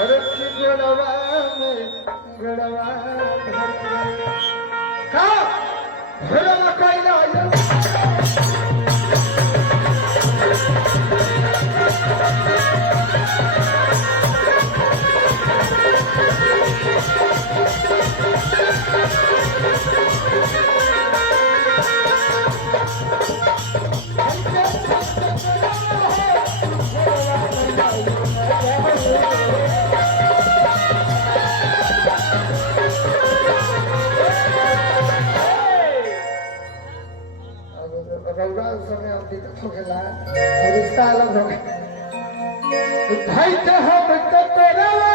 अरे की गडवा गडवा का भरला काय ना समय आप देखा तो खेला रिश्ता अलग हो गया भाई तो हम तो तेरा